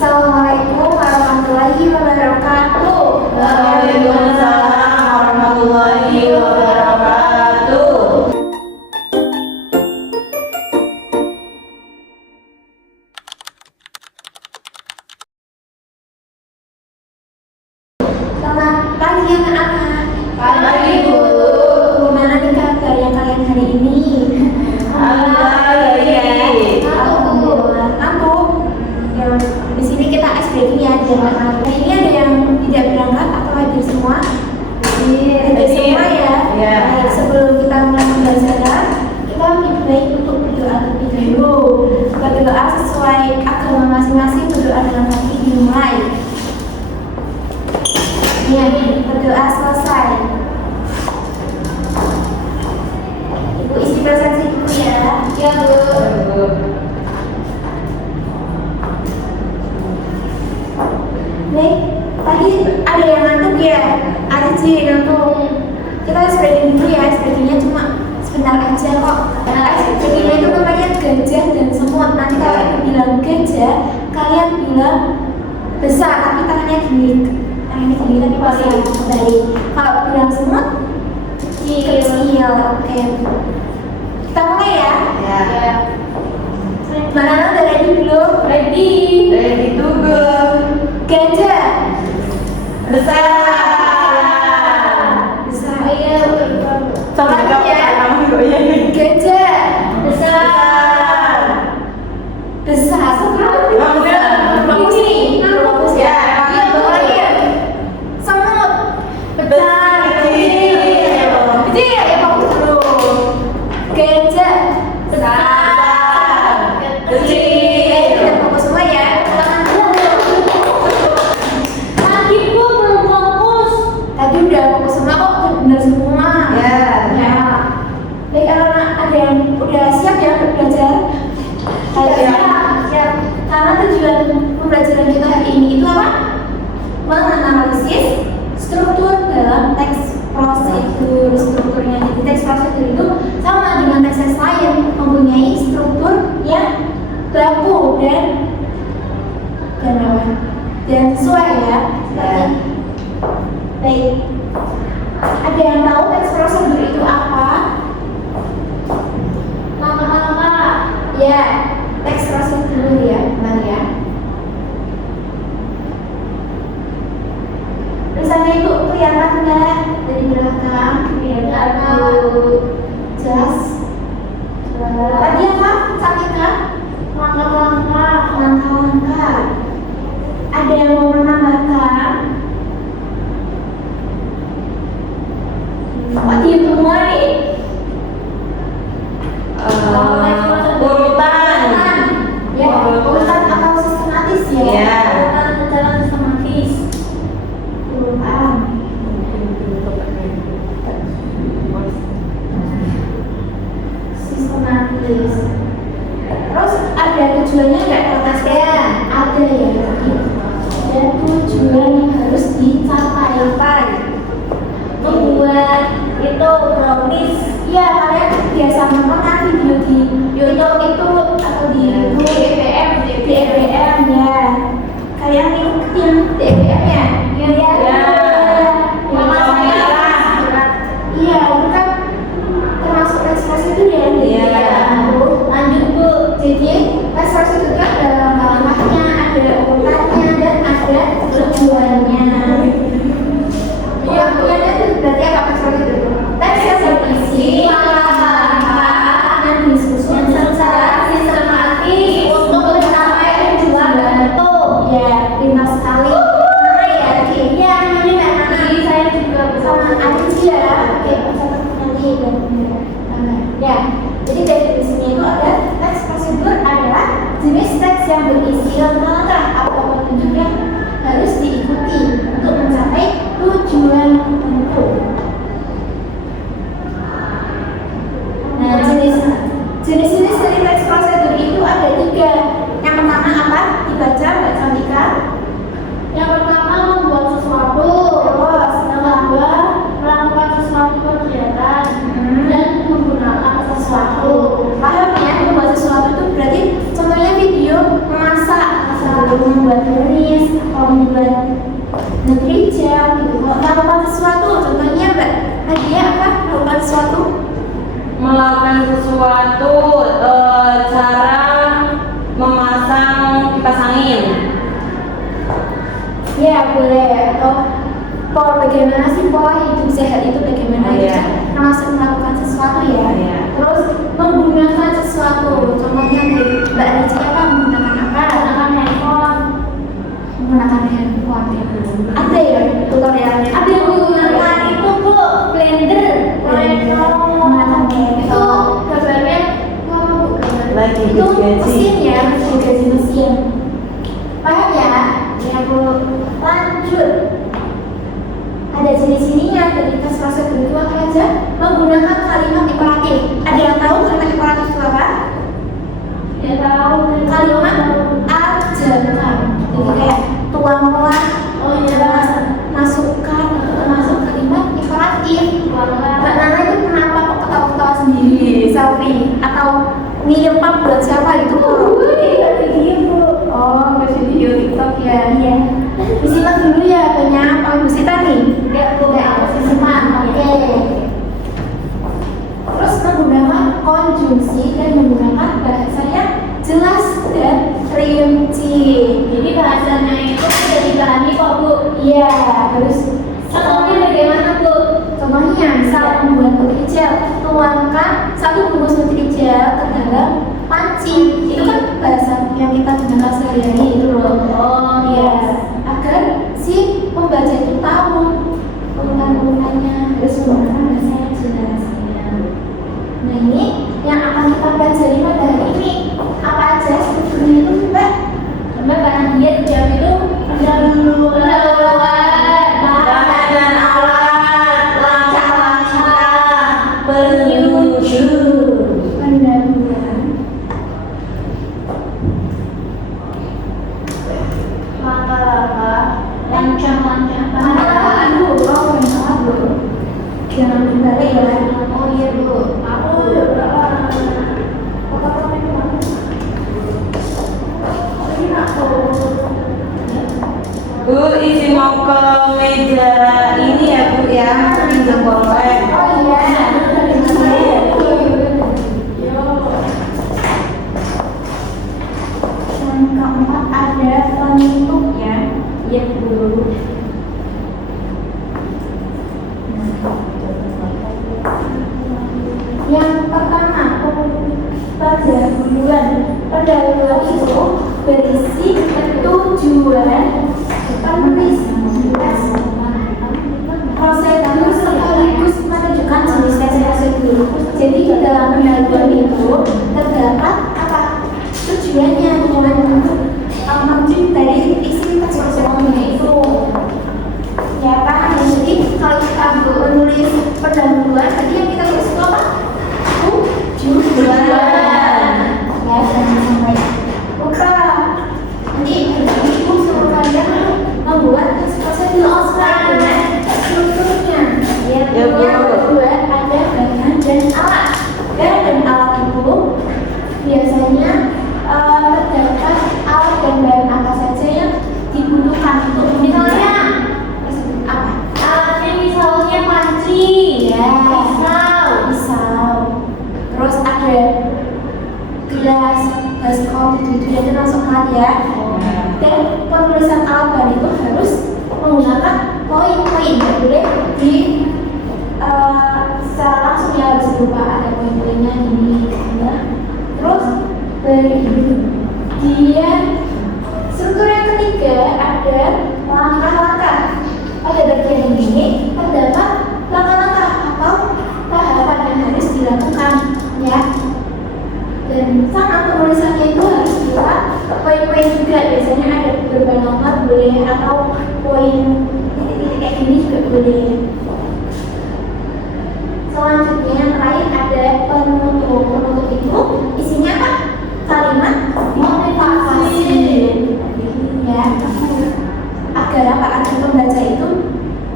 Assalamualaikum warahmatullahi wabarakatuh. Waalaikumsalam warahmatullahi wabarakatuh. Selamat pagi anak-anak. Pagi, Bu. Gimana nih kabarnya kalian hari ini? Baik. Alhamdulillah. Aku di sini kita ice breaking ya, jangan. Hari ini ada yang tidak berangkat atau hadir semua? Hadir semua ya. Ya. Baik, sebelum kita mulai pembelajaran, kita lebih baik untuk berdoa terlebih dahulu. Berdoa sesuai agama masing-masing, berdoa dengan hati dimulai. Ya, berdoa selesai. Ibu isi presentasi dulu ya. Ya, Bu. Nih, tadi ada yang ngantuk ya? Ada sih ngantuk. Kita spreading dulu ya, spreadingnya cuma sebentar aja kok. Spreadingnya itu namanya gajah dan semut. Nanti kalau ibu bilang gajah, kalian bilang besar, tapi tangannya gini. Tangannya gini tapi pasti baik. Kalau bilang semut, kecil. Oke. Kita mulai ya. Ya. Mana udah ready belum? Ready. Ready to go. Gajah. Besar. Besar. Iya. Sama Lagi juga ya. kamu goyang. Gajah. Besar. Besar. Fokus nih. Fokus ya. Iya, lagi ya. Semut. Besar. Kecil. Kecil ya, fokus dulu. Gajah. Besar. Kecil. Kita fokus semua ya. Tangan dulu. Tadi gua belum fokus. Tadi udah fokus semua kok, benar semua. Ya. Ya. Baik, anak-anak ada yang udah siap ya untuk belajar? Siap. Karena tujuan pembelajaran kita hari ini itu apa? Menganalisis struktur dalam teks prosedur. Strukturnya jadi teks prosedur itu sama dengan teks lain, mempunyai struktur yang baku dan apa? Dan sesuai ya. Ya. Baik. Ada yang tahu teks prosedur itu apa? Langkah-langkah. Ya, teks prosedur ya, benar ya. Tulisannya itu kelihatan nggak dari belakang? Kelihatan. Jelas. Tadi apa? Sakinah? Langkah-langkah. Langkah-langkah. Ada yang mau menambahkan? Pak Tiu semua nih. Urutan. Ya, urutan atau sistematis ya? Ya. Urutan secara sistematis. Urutan. Sistematis. Terus ada tujuannya nggak kertasnya? Ada ya. Ada tujuan yang harus dicapai. Membuat itu brownies. Iya, kalian biasa nonton video di YouTube itu atau di BBM ya. Kalian ikutin BBM ya? Iya. Iya, itu kan termasuk ekspresi itu ya. Iya. Lanjut Bu. Jadi ekspresi itu ada langkah-langkahnya, ada urutannya, dan ada tujuannya. Iya, itu berarti apa ekspresi itu? Teks yang berisi langkah-langkah dan diskusi secara sistematis untuk mencapai tujuan. Ya, pintar sekali. Mana ya? Iya, ini Mbak Nana. Saya juga sama Aji ya. Oke, nanti ya. Jadi definisinya itu ada teks prosedur adalah jenis teks yang berisi langkah-langkah atau petunjuk yang harus diikuti untuk mencapai tujuan tertentu. Nah, jenis-jenis dari teks prosedur itu ada 3. Yang pertama apa? Dibaca Mbak Cantika. Yang pertama membuat sesuatu. Terus yang kedua melakukan sesuatu kegiatan dan menggunakan sesuatu. Paham ya? Membuat sesuatu itu berarti contohnya video memasak sebelum membuat membuat ngerijal gitu, melakukan sesuatu. Contohnya Mbak Nadia apa? Melakukan sesuatu. Melakukan sesuatu, cara memasang kipas angin. Ya boleh. Atau pola bagaimana sih pola hidup sehat itu bagaimana? Iya. Itu termasuk melakukan sesuatu ya. Iya. Terus menggunakan sesuatu. Contohnya Mbak Nadia apa? Menggunakan apa? Menggunakan handphone. Menggunakan handphone ya. Ada ya tutorialnya. Ada yang menggunakan itu Bu, blender. Menggunakan itu gambarnya Lagi itu gaji. mesin ya, gaji mesin. Paham ya? Ya Bu. Lanjut. Ada ciri-cirinya dari tes prosedur itu apa aja? Menggunakan kalimat imperatif. Ada yang tahu kalimat imperatif itu apa? Ya tahu. Kalimat ajarkan. Jadi kayak tuanglah, masukkan itu termasuk kalimat imperatif. Mbak Nana itu kenapa kok ketawa-ketawa sendiri? Selfie atau ngirim pap buat siapa itu? Oh, buat video TikTok ya. Iya. Disimak dulu ya, banyak Ibu Sita nih. Enggak, aku simak. Oke. Terus menggunakan konjungsi dan menggunakan bahasa yang jelas dan rinci. Jadi bahasanya itu sudah dipahami kok Bu. Iya, harus. Contohnya bagaimana Bu? Contohnya misal membuat nutrijel, tuangkan satu bungkus nutrijel ke dalam panci. Itu kan bahasa yang kita gunakan sehari-hari itu loh. Oh iya. Agar si pembaca itu tahu urutan-urutannya, harus menggunakan bahasa yang jelas. Nah ini yang akan kita pelajari pada hari ini. Apa aja strukturnya itu Mbak? Mbak karena dia jam itu pendahuluan, Bahan dan alat, langkah-langkah menuju. pendahuluan, Langkah-langkah. lancang-lancang, aduh, oh yang salah Bu. Jangan dibalik ya. Oh iya Bu. Aku udah berapa? Kotak-kotak itu mana? Ini aku. Bu, izin mau ke meja ini ya Bu ya, pinjam bolpen. Oh iya. Yang keempat ada penutup ya. Iya Bu. Yang pertama, pendahuluan. Pendahuluan itu berisi tujuan, penulis, prosedur sekaligus menunjukkan jenis tes prosedur. Jadi di dalam pendahuluan itu terdapat apa? Tujuannya, tujuan untuk dari isi tes prosedurnya itu. Ya kan? Jadi kalau kita menulis pendahuluan, tadi yang kita tulis itu apa? Tujuan. Ya, jangan sampai lupa. Nanti ibu suruh kalian membuat prosedur offline dengan strukturnya. Ya, yang kedua ada bahan dan alat. Bahan dan alat itu biasanya terdapat alat dan bahan apa saja yang dibutuhkan untuk misalnya apa? Alatnya misalnya panci, ya, pisau. Terus ada gelas kopi itu ya termasuk alat ya. Dan penulisan alat bahan itu harus menggunakan poin-poin, nggak boleh di secara langsung ya, harus berupa ada poin-poinnya ini ya. Terus kemudian struktur yang ketiga ada langkah-langkah. Pada bagian ini terdapat langkah-langkah atau tahapan yang harus dilakukan ya. Dan sama penulisannya itu harus dibuat poin-poin juga. Biasanya ada beberapa nomor boleh atau poin titik-titik kayak gini juga boleh. Selanjutnya yang terakhir ada penutup. Penutup itu isinya apa? Kalimat motivasi ya, agar apa? Agar pembaca itu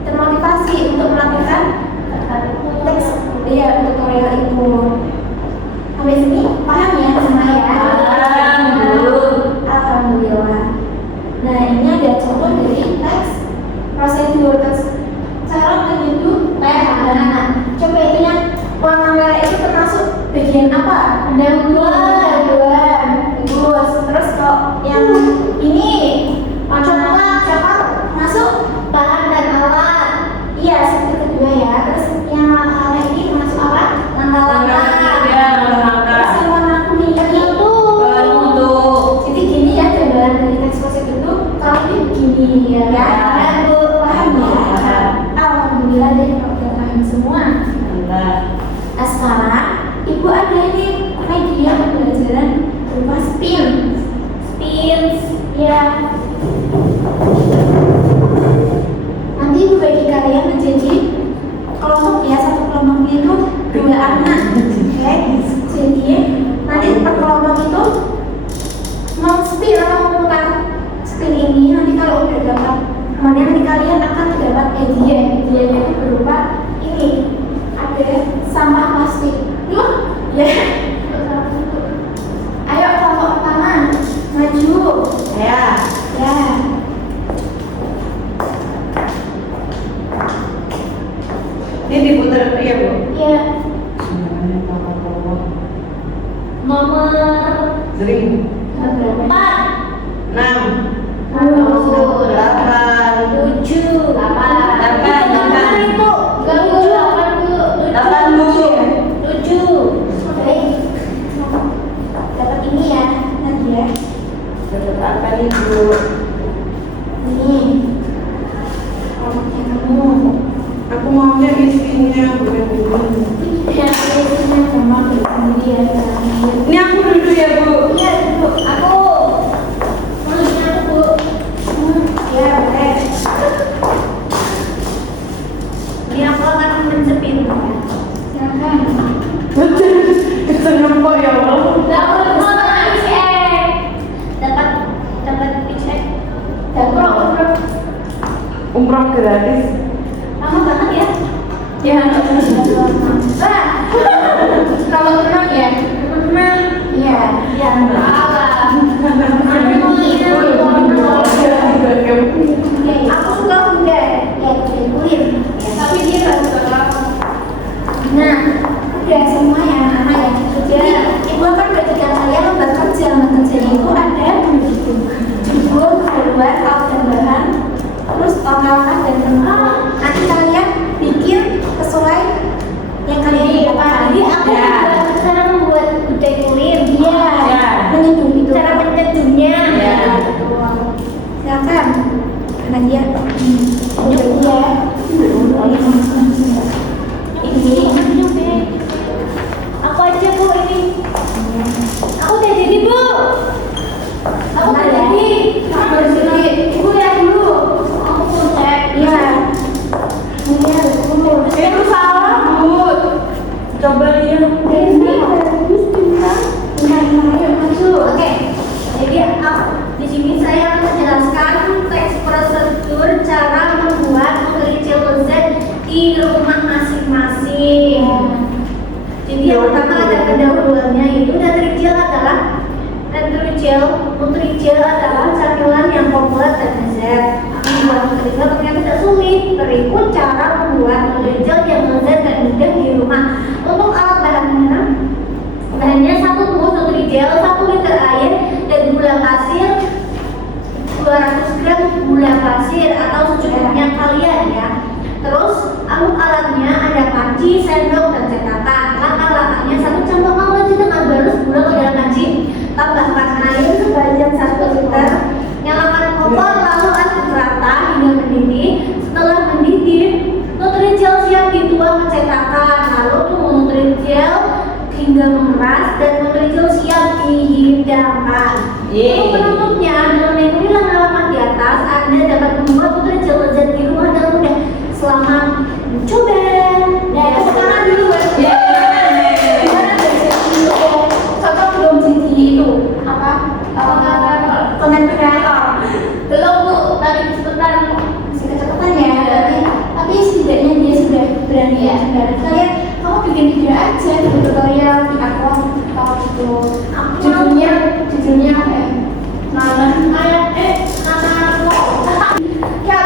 termotivasi untuk melakukan teks ya, tutorial itu. Sampai sini paham ya semua ya? Paham, Bu. Alhamdulillah. Nah ini ada contoh dari gambaran dari teks konsep itu kalau ini begini ya. Ya, Bu, paham ya? Alhamdulillah deh kalau udah paham semua. Alhamdulillah. Nah sekarang ibu ada ini media pembelajaran berupa spin, ya. Nanti ibu bagi kalian menjadi kelompok ya, satu kelompoknya itu 2 anak. Oke, jadi nanti per kelompok itu mau spin atau memutar spin ini. Nanti kalau udah dapat, kemudian nanti kalian akan dapat hadiah. Hadiahnya itu berupa ini, ada sampah plastik. Yuk, ya. Ayo kelompok pertama maju. Ya. Ya. Ini diputar ya, Bu? Iya. Nomor Sering. berapa? 6. 7 8. 7 8. itu ganggu 8, Bu. 7. Baik. Dapat ini ya nanti ya. Dapat apa nih, Bu? Ini kelompoknya kamu. Aku maunya isinya bukan ini. Ya, ini gampang sendiri ya. Ini aku duduk ya, Bu. Iya, Bu. Aku mulutnya aku, Bu. Ya, boleh. Ini aku akan mencepin. Silakan. Kenapa ya, Bu? Dapat picek. Dapat Umroh gratis. lama banget ya. Ya, kalau tenang ya. Tenang. Iya. Ya, aku suka kuda. Ya, kuda kulit. Tapi dia nggak suka. Nah, udah semua ya anak-anak ya. Jadi ibu akan berikan kalian lembar kerja. Lembar kerjanya itu ada judul, keluar, tahu dan bahan, terus pengalaman dan temuan. Nanti kalian bikin sesuai yang kalian inginkan. Jadi aku juga cara membuat kuda kulit. Iya. Menyeduh itu. Cara menyeduhnya. Ya. Silakan. Karena dia dia ini aku aja Bu ini. Aku udah jadi Bu. Aku udah jadi. Aku udah jadi. Ibu ya dulu. Aku mau cek. Iya. Iya. Itu salah, Bu. Coba lihat. Ini bagus bintang. Ayo maju. Oke. Jadi di sini saya akan menjelaskan teks prosedur cara membuat kericil lezat di rumah masing-masing. Jadi yang pertama ada pendahuluannya, itu nutrijel adalah camilan yang populer dan lezat. Membuat nutrijel ternyata tidak sulit. Berikut cara membuat nutrijel yang lezat dan mudah di rumah. Untuk alat bahannya 1 bungkus nutrijel, 1 liter air, dan gula pasir 200 gram gula pasir atau secukupnya kalian ya. Terus alatnya ada panci, sendok, dan cetakan. Langkah-langkahnya: 1. Campurkan wajib dengan barus gula ke dalam panci. Tambahkan air sebanyak 1 liter. Nyalakan kompor lalu aduk rata hingga mendidih. Setelah mendidih, nutrijel siap dituang ke cetakan. Lalu tunggu nutrijel hingga mengeras dan nutrijel siap dihidangkan. Untuk penutupnya, dengan mengikuti langkah-langkah di atas, Anda dapat membuat nutrijel lezat di rumah dengan mudah. Selamat mencoba. Nah, sekarang dulu buat contoh belum jadi itu apa? Konten kreator. Belum Bu, tadi sebentar masih kecepatan ya. Tapi setidaknya dia sudah berani ya. Kalian kamu bikin video aja di tutorial di akun atau itu judulnya apa ya? Nana ya,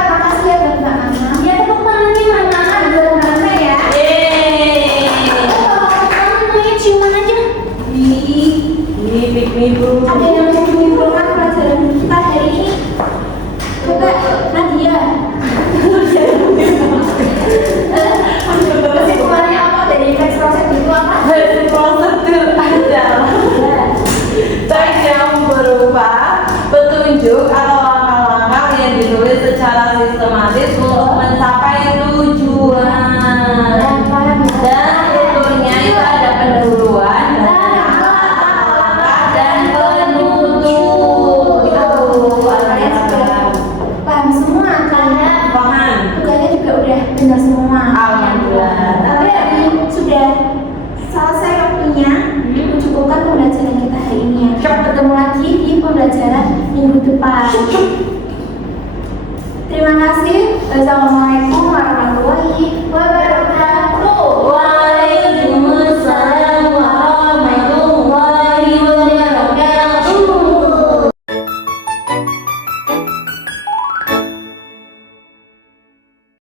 makasih ya buat Mbak Nana. Ya, tepuk tangannya Mbak Nana buat Mbak Nana ya. Namanya ciuman aja. Ini piknik, Bu. Ada yang mau menyimpulkan pelajaran kita hari ini? Coba Nadia. Kesimpulannya apa dari teks proses itu apa? Prosedur adalah teks yang berupa petunjuk atau langkah-langkah yang ditulis secara sistematis untuk mencapai tujuan. Dan strukturnya itu ada pendahuluan, langkah dan penutup. Kalian sudah paham semua karena Paham? tugasnya juga udah benar semua. Alhamdulillah. Tapi sudah selesai waktunya, mencukupkan pembelajaran kita hari ini ya. Kita bertemu lagi di pembelajaran minggu depan. Terima kasih. Wassalamualaikum.